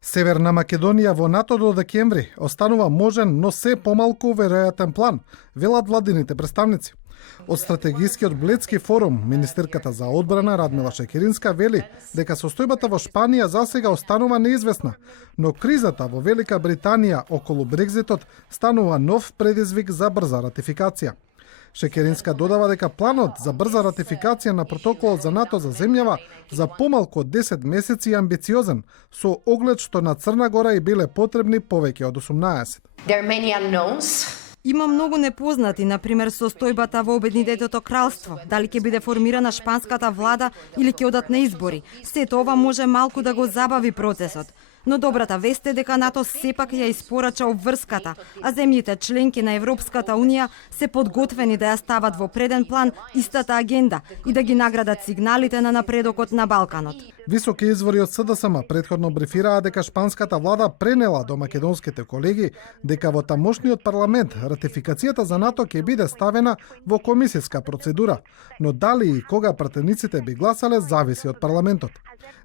Северна Македонија во НАТО до декември останува можен, но се помалку веројатен план, велат владините представници. Од стратегискиот Бледски форум, министерката за одбрана Радмила Шекеринска вели дека состојбата во Шпанија засега останува неизвестна, но кризата во Велика Британија околу Брекзитот станува нов предизвик за брза ратификација. Шекеринска додава дека планот за брза ратификација на протоколот за НАТО за земјава за помалку од 10 месеци е амбициозен, со оглед што на Црна Гора и биле потребни повеќе од 18. Има многу непознати, например состојбата во Обединетото кралство, дали ќе биде формирана шпанската влада или ќе одат на избори. Сето ова може малку да го забави процесот. Но добрата вест е дека НАТО сепак ја испорача обврската, а земјите членки на Европската Унија се подготвени да ја стават во преден план истата агенда и да ги наградат сигналите на напредокот на Балканот. Високи извори од СДСМ претходно брифираа дека шпанската влада пренела до македонските колеги дека во тамошниот парламент ратификацијата за НАТО ќе биде ставена во комисијска процедура, но дали и кога пратениците би гласале зависи од парламентот.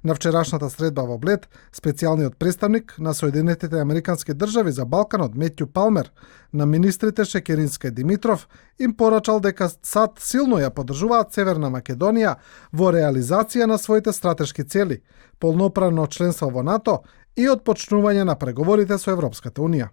На вчерашната средба во Блед, специјалниот представник на Соединетите Американски држави за Балканот Метју Палмер на министрите Шекеринска и Димитров им порачал дека САД силно ја поддржуваат Северна Македонија во реализација на своите стратешки цели, полноправно членство во НАТО и отпочнување на преговорите со Европската Унија.